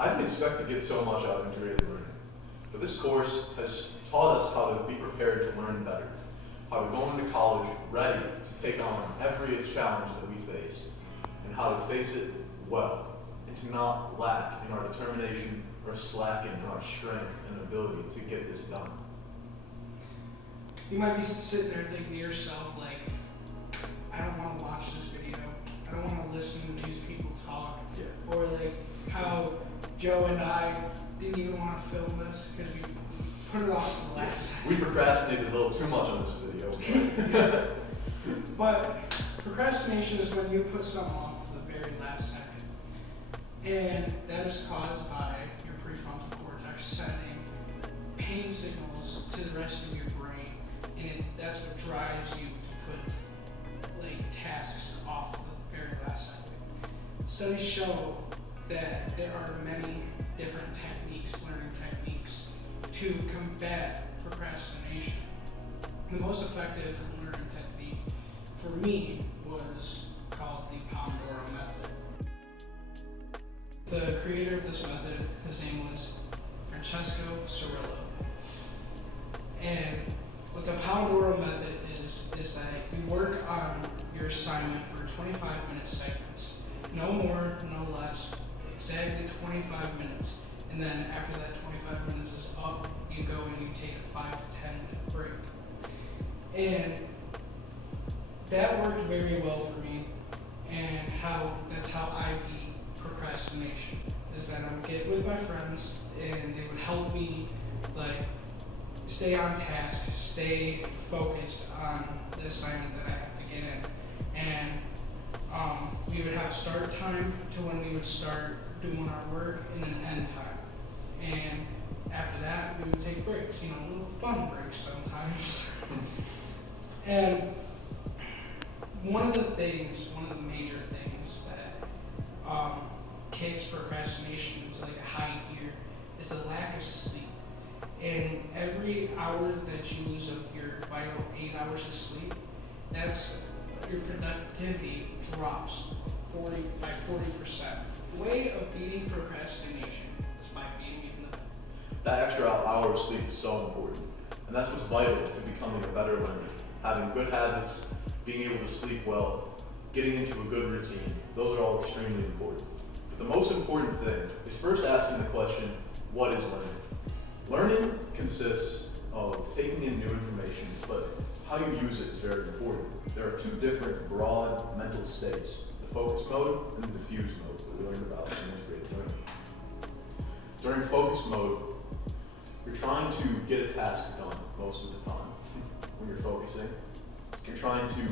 I didn't expect to get so much out of integrated learning, but this course has taught us how to be prepared to learn better, how to go into college ready to take on every challenge that we face, and how to face it well, and to not lack in our determination or slacken in our strength and ability to get this done. You might be sitting there thinking to yourself, like, I don't want to watch this video. I don't want to listen to these people talk. Yeah. Or like how Joe and I didn't even want to film this because we put it off to the last second. We procrastinated a little too much on this video. Yeah. But procrastination is when you put something off to the very last second. And that is caused by your prefrontal cortex sending pain signals to the rest of your brain. And that's what drives you to put like tasks off to the very last second. Studies show that there are many different techniques, learning techniques, to combat procrastination. The most effective learning technique for me was called the Pomodoro method. The creator of this method, his name was Francesco Cirillo. And what the Pomodoro method is that you work on your assignment for 25-minute segments. No more, no less, exactly 25 minutes. And then after that 25 minutes is up, you go and you take a 5 to 10 minute break. And that worked very well for me, and that's how I beat procrastination, is that I would get with my friends and they would help me like stay on task, stay focused on the assignment that I have to get in. And we would have a start time to when we would start doing our work and an end time. And after that, we would take breaks, little fun breaks sometimes. And one of the major things that kicks procrastination into like a high gear is the lack of sleep. And every hour that you lose of your vital 8 hours of sleep, that's your productivity drops by 40%. The way of beating procrastination is by being ignorant. That extra hour of sleep is so important, and that's what's vital to becoming a better learner. Having good habits, being able to sleep well, getting into a good routine, those are all extremely important. But the most important thing is first asking the question, what is learning? Learning consists of taking in new information, but how you use it is very important. There are two different broad mental states, the focus mode and the diffuse mode that we learned about in integrated learning. During focus mode, you're trying to get a task done most of the time. When you're focusing, you're trying to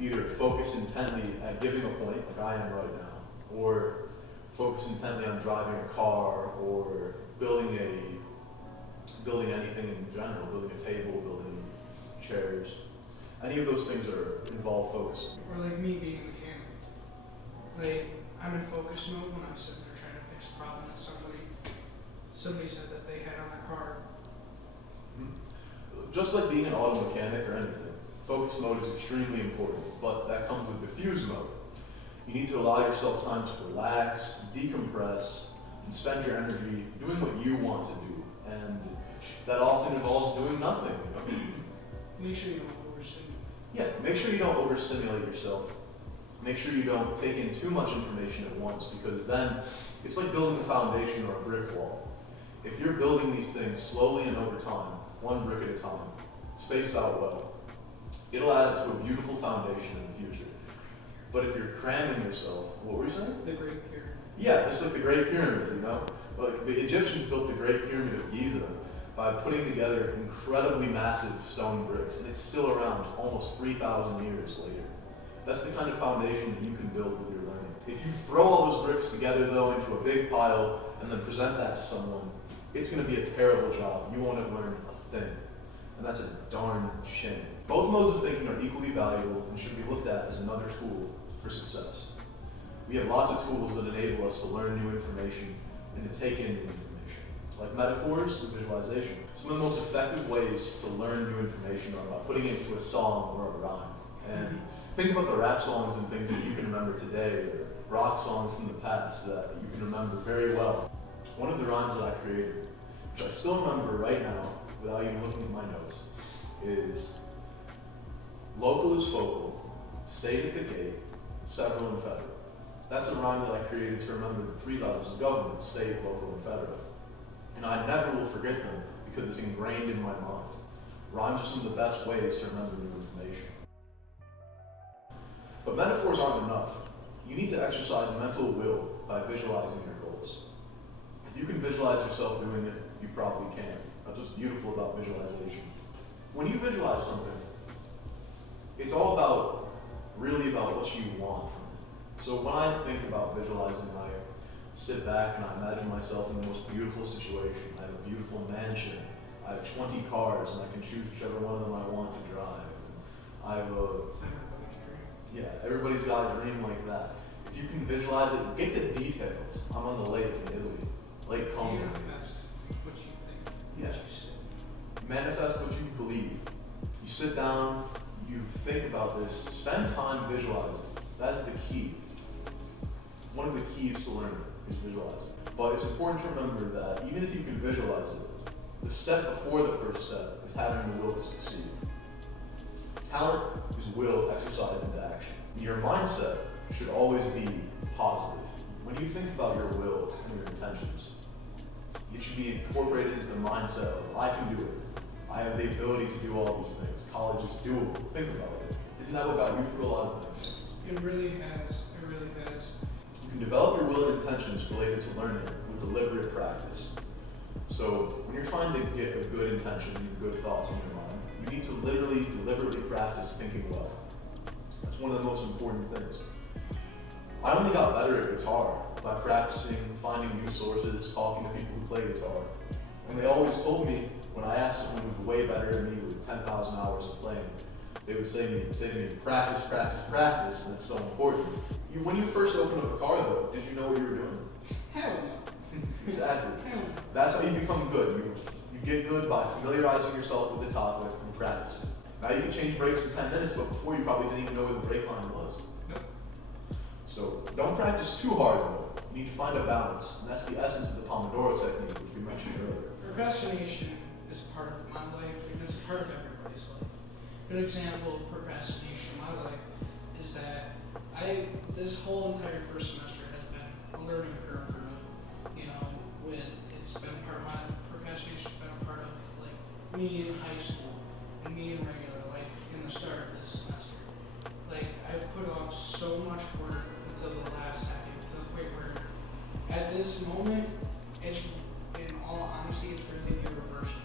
either focus intently at giving a point, like I am right now, or focus intently on driving a car or building anything in general, building a table, building chairs. Any of those things involve focus. Or like me being a mechanic. Like, I'm in focus mode when I'm sitting there trying to fix a problem that somebody said that they had on their car. Just like being an auto mechanic or anything, focus mode is extremely important, but that comes with diffuse mode. You need to allow yourself time to relax, decompress, and spend your energy doing what you want to do. And that often involves doing nothing. Make sure you don't overstimulate. Yeah, make sure you don't overstimulate yourself. Make sure you don't take in too much information at once, because then it's like building a foundation or a brick wall. If you're building these things slowly and over time, one brick at a time, spaced out well, it'll add up to a beautiful foundation in the future. But if you're cramming yourself, what were you saying? The Great Pyramid. Yeah, just like the Great Pyramid, Like the Egyptians built the Great Pyramid of Giza by putting together incredibly massive stone bricks, and it's still around almost 3,000 years later. That's the kind of foundation that you can build with your learning. If you throw all those bricks together though into a big pile and then present that to someone, it's going to be a terrible job. You won't have learned a thing. And that's a darn shame. Both modes of thinking are equally valuable and should be looked at as another tool for success. We have lots of tools that enable us to learn new information and to take in new information, like metaphors and visualization. Some of the most effective ways to learn new information are by putting it into a song or a rhyme. And think about the rap songs and things that you can remember today, or rock songs from the past that you can remember very well. One of the rhymes that I created, which I still remember right now, without even looking at my notes, is local is focal, state at the gate, several and federal. That's a rhyme that I created to remember the three levels of government, state, local, and federal. And I never will forget them because it's ingrained in my mind. Rhymes are some of the best ways to remember new information. But metaphors aren't enough. You need to exercise mental will by visualizing your goals. If you can visualize yourself doing it, you probably can. That's what's beautiful about visualization. When you visualize something, it's all really about what you want from it. So when I think about visualizing, I sit back and I imagine myself in the most beautiful situation. I have a beautiful mansion. I have 20 cars and I can choose whichever one of them I want to drive. I have everybody's got a dream like that. If you can visualize it, get the details. I'm on the lake in Italy, Lake Como. Manifest what you think, what you say. Manifest what you believe. You sit down, you think about this, spend time visualizing. That is the key. One of the keys to learning is visualizing. But it's important to remember that even if you can visualize it, the step before the first step is having the will to succeed. Talent is will exercised into action. Your mindset should always be positive. When you think about your will and your intentions, it should be incorporated into the mindset of, I can do it. I have the ability to do all these things. College is doable. Think about it. Isn't that what got you through a lot of things? It really has. It really has. You can develop your will and intentions related to learning with deliberate practice. So when you're trying to get a good intention and good thoughts in your mind, you need to literally, deliberately practice thinking well. That's one of the most important things. I only got better at guitar by practicing, finding new sources, talking to people who play guitar. And they always told me, when I asked someone who was way better than me with 10,000 hours of playing, they would say to me, practice, practice, practice, and it's so important. When you first opened up a car though, did you know what you were doing? Hell no. Exactly. Hell no. That's how you become good. You get good by familiarizing yourself with the topic and practicing. Now you can change brakes in 10 minutes, but before you probably didn't even know where the brake line was. Nope. So don't practice too hard though. You need to find a balance, and that's the essence of the Pomodoro technique, which we mentioned earlier. Procrastination is part of my life, and it's part of everybody's life. A good example of procrastination in my life is that this whole entire first semester has been a learning curve for me. It's been part of my procrastination's been a part of like me in high school and me in regular life in the start of this semester. Like I've put off so much work until the last second, to the point where at this moment, it's in all honesty, it's really irreversible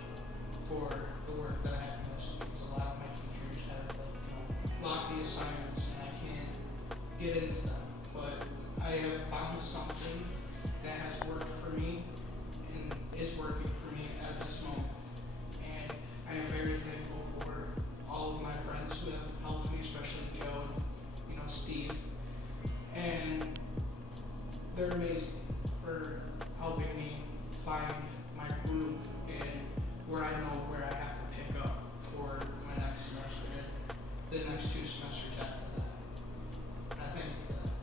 for the work that I have missed because a lot of my teachers have locked the assignments and I can't get into them. But I have found something that has worked for me and is working for me at this moment. And I am very thankful for all of my friends who have helped me, especially Joe and Steve. And they're amazing for helping me find my groove and where I know where I have to pick up for my next semester and the next 2 semesters after that. And I thank you for that.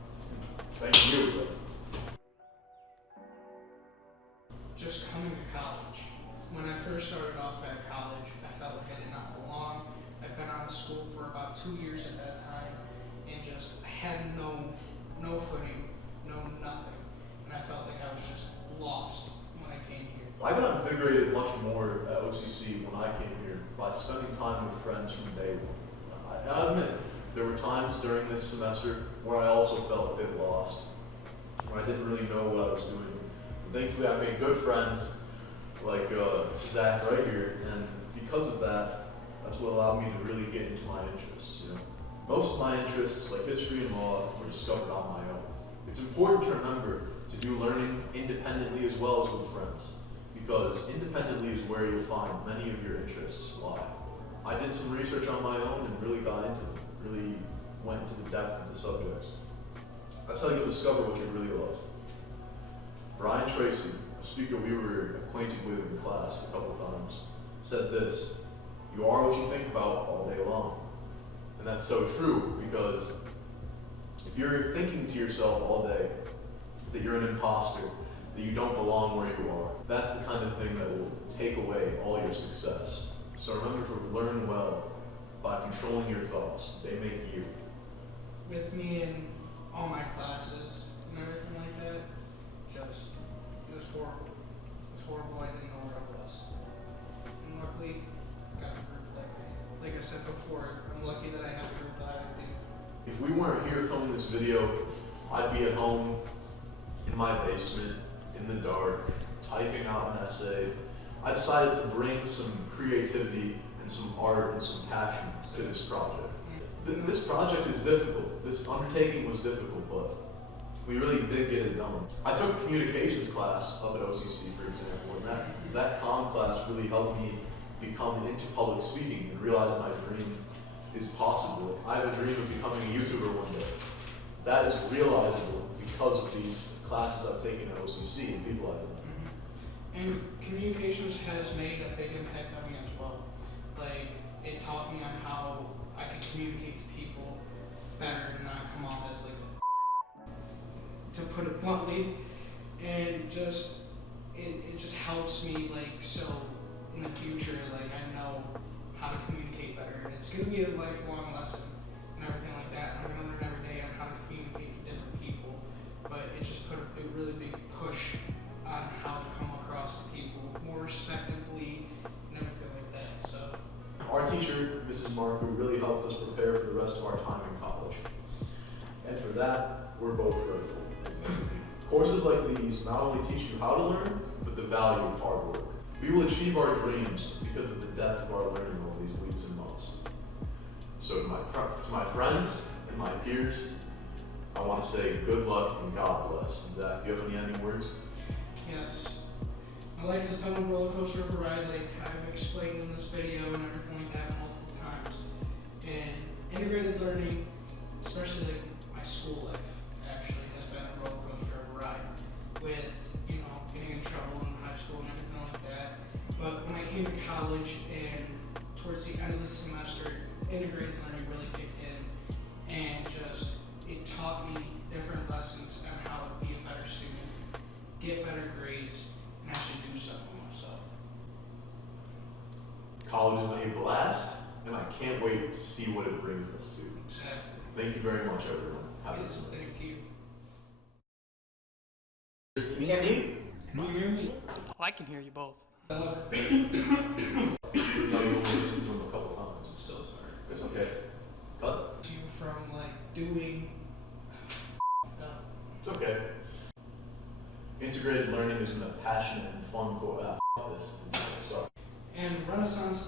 Thank you. Just coming to college. When I first started off at college, I felt like I did not belong. I've been out of school for about 2 years at that time and just had no footing, no nothing. And I felt like I was just lost when I came here. I got invigorated much more at OCC when I came here by spending time with friends from day one. I admit, there were times during this semester where I also felt a bit lost, where I didn't really know what I was doing. But thankfully, I made good friends like Zach right here, and because of that, that's what allowed me to really get into my interests. Most of my interests, like history and law, were discovered on my own. It's important to remember to do learning independently as well as with friends, because independently is where you'll find many of your interests lie. I did some research on my own and really got into it, really went into the depth of the subjects. That's how you'll discover what you really love. Brian Tracy, a speaker we were acquainted with in class a couple times, said this: "You are what you think about all day long." And that's so true, because if you're thinking to yourself all day that you're an imposter, that you don't belong where you are. That's the kind of thing that will take away all your success. So remember to learn well by controlling your thoughts. They make you. With me in all my classes and everything like that, it was horrible. It was horrible. I didn't know where I was. And luckily, I got a group like I said before, I'm lucky that I have a group that I do. If we weren't here filming this video, I'd be at home in my basement, in the dark, typing out an essay. I decided to bring some creativity and some art and some passion to this project. This project is difficult. This undertaking was difficult, but we really did get it done. I took a communications class up at OCC, for example, and that comm class really helped me become into public speaking and realize my dream is possible. I have a dream of becoming a YouTuber one day. That is realizable because of these classes I've taken at OCC and people I've met. And communications has made a big impact on me as well. Like, it taught me on how I can communicate to people better and not come off as like to put it bluntly, and just it just helps me, like, so in the future, like, I know how to communicate better, and it's gonna be a lifelong lesson and everything like that. I'm gonna learn every day on how to communicate to different people, but it just put a really big push on how to come across to people more respectively and everything like that. So our teacher, Mrs. Marker, really helped us prepare for the rest of our time in college. And for that, we're both grateful. Courses like these not only teach you how to learn, but the value of hard work. We will achieve our dreams because of the depth of our learning over these weeks and months. So to my friends and my peers, I want to say good luck and God bless. And Zach, do you have any ending words? yes, my life has been a roller coaster of a ride, like I've explained in this video and everything like that multiple times. And integrated learning, especially like my school life, actually has been a roller coaster of a ride with, getting in trouble in high school and everything like that. But when I came to college and towards the end of the semester, integrated learning really kicked in, and just it taught me different lessons on how to be a better student, get better grades, and actually do something myself. College has been a blast, and I can't wait to see what it brings us to. Exactly. Thank you very much, everyone. Have a good Yes, night. thank you. Can you hear me? Can you hear me? Oh, I can hear you both. No, you only listened to them a couple times. I'm so sorry. It's okay. Cut? You from like doing. It's okay. Integrated learning has been a passionate and fun course. This. Sorry. And Renaissance